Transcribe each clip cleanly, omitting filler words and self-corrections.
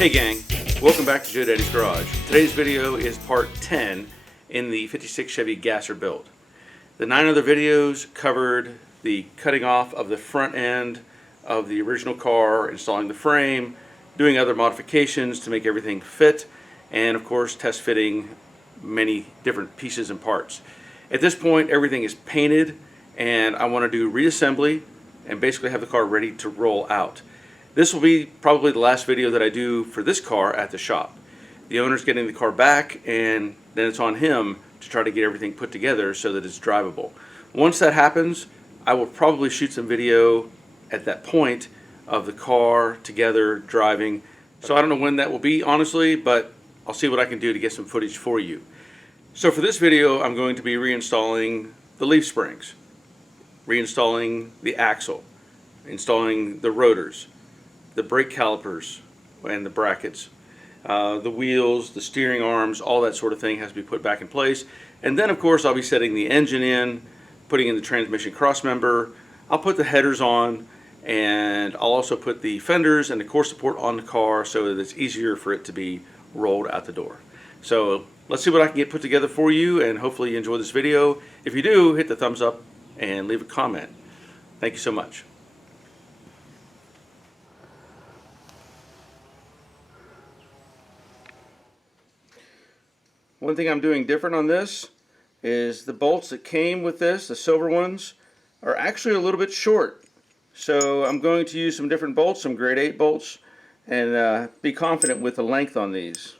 Hey gang, welcome back to Joe Daddy's Garage. Today's video is part 10 in the 56 Chevy Gasser build. The 9 other videos covered the cutting off of the front end of the original car, installing the frame, doing other modifications to make everything fit, and of course test fitting many different pieces and parts. At this point everything is painted and I want to do reassembly and basically have the car ready to roll out. This will be probably the last video that I do for this car at the shop. The owner's getting the car back and then it's on him to try to get everything put together so that it's drivable. Once that happens, I will probably shoot some video at that point of the car together driving. So I don't know when that will be, honestly, but I'll see what I can do to get some footage for you. So for this video, I'm going to be reinstalling the leaf springs, reinstalling the axle, installing the rotors, the brake calipers and the brackets, the wheels, the steering arms, all that sort of thing has to be put back in place. And then of course I'll be setting the engine in, putting in the transmission cross member. I'll put the headers on, and I'll also put the fenders and the core support on the car so that it's easier for it to be rolled out the door. So let's see what I can get put together for you, and hopefully you enjoy this video. If you do, hit the thumbs up and leave a comment. Thank you so much. One thing I'm doing different on this is the bolts that came with this, the silver ones, are actually a little bit short. So I'm going to use some different bolts, some grade 8 bolts, and be confident with the length on these.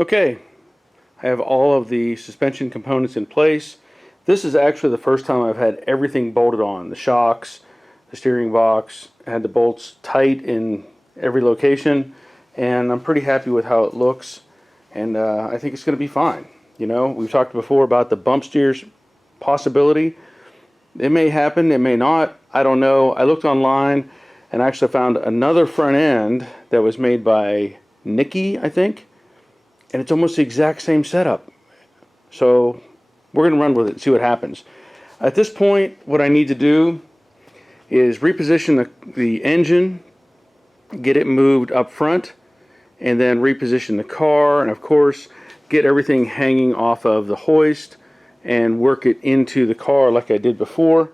Okay, I have all of the suspension components in place. This is actually the first time I've had everything bolted on. The shocks, the steering box, I had the bolts tight in every location, and I'm pretty happy with how it looks, and I think it's going to be fine. You know, we've talked before about the bump steers possibility. It may happen, it may not, I don't know. I looked online and actually found another front end that was made by Nicky, I think, and it's almost the exact same setup. So we're going to run with it and see what happens. At this point, what I need to do is reposition the engine, get it moved up front, and then reposition the car, and of course get everything hanging off of the hoist and work it into the car like I did before.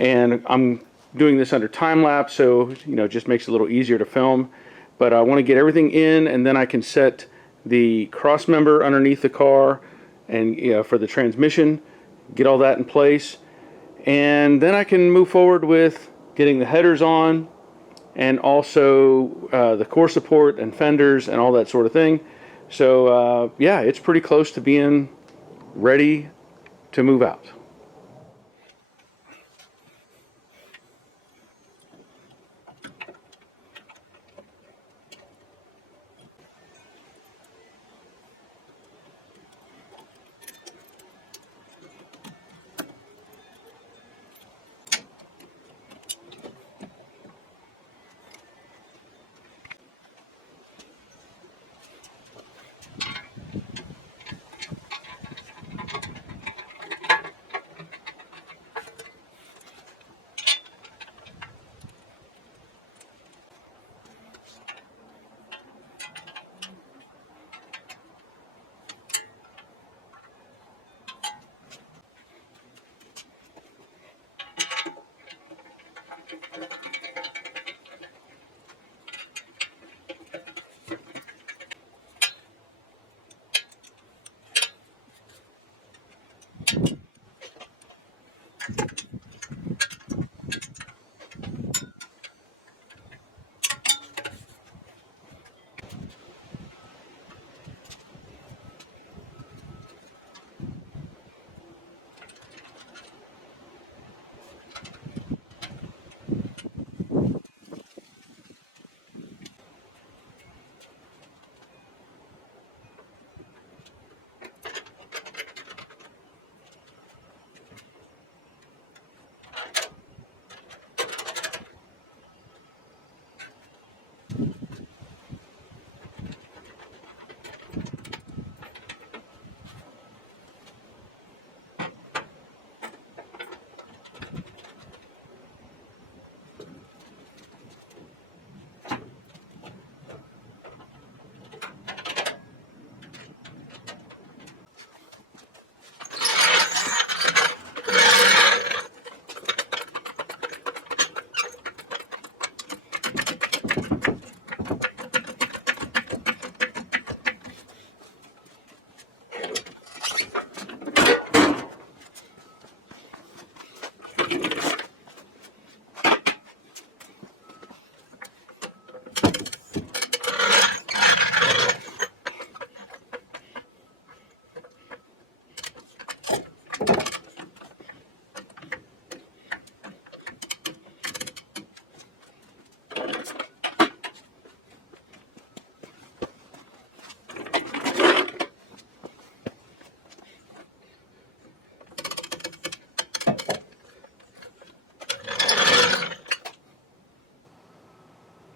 And I'm doing this under time lapse, so it just makes it a little easier to film. But I want to get everything in, and then I can set the cross member underneath the car and for the transmission, get all that in place, and then I can move forward with getting the headers on, and also the core support and fenders and all that sort of thing. So yeah, it's pretty close to being ready to move out.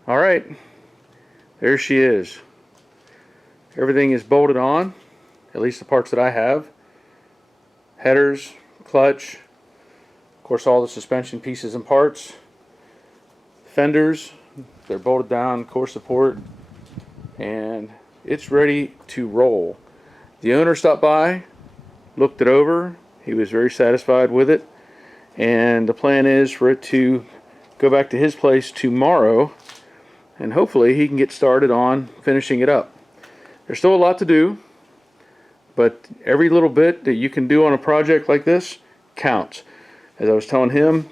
All right, there she is. Everything is bolted on, at least the parts that I have. Headers, clutch, of course all the suspension pieces and parts. Fenders, they're bolted down, core support, and it's ready to roll. The owner stopped by, looked it over, he was very satisfied with it, and the plan is for it to go back to his place tomorrow, and hopefully he can get started on finishing it up. There's still a lot to do, but every little bit that you can do on a project like this counts. As I was telling him,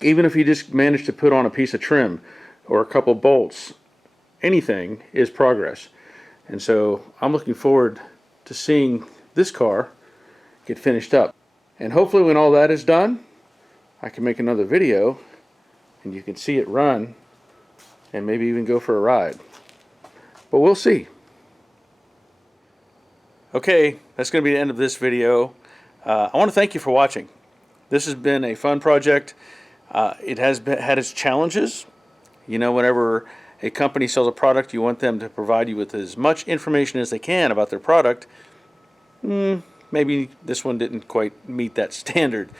even if you just manage to put on a piece of trim or a couple bolts, anything is progress. And so I'm looking forward to seeing this car get finished up. And hopefully when all that is done, I can make another video and you can see it run and maybe even go for a ride. But we'll see. Okay, that's going to be the end of this video. I want to thank you for watching. This has been a fun project. It has had its challenges. You know, whenever a company sells a product, you want them to provide you with as much information as they can about their product. Maybe this one didn't quite meet that standard,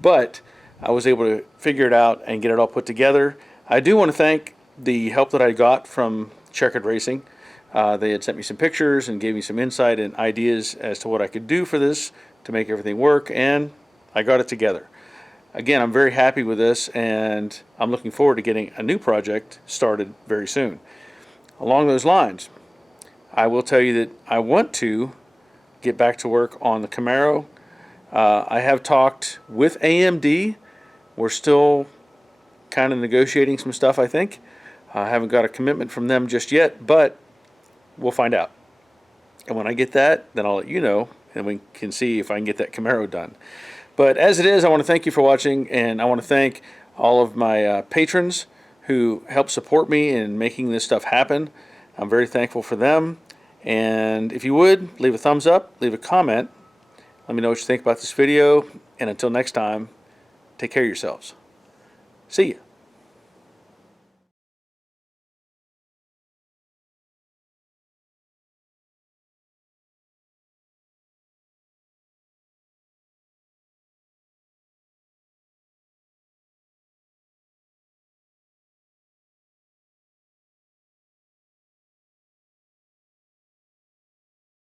but I was able to figure it out and get it all put together. I do want to thank the help that I got from Checkered Racing. They had sent me some pictures and gave me some insight and ideas as to what I could do for this to make everything work, and I got it together. Again, I'm very happy with this, and I'm looking forward to getting a new project started very soon. Along those lines, I will tell you that I want to get back to work on the Camaro. I have talked with AMD. We're still kind of negotiating some stuff, I think. I haven't got a commitment from them just yet, but we'll find out. And when I get that, then I'll let you know, and we can see if I can get that Camaro done. But as it is, I want to thank you for watching, and I want to thank all of my patrons who help support me in making this stuff happen. I'm very thankful for them. And if you would, leave a thumbs up, leave a comment. Let me know what you think about this video. And until next time, take care of yourselves. See ya.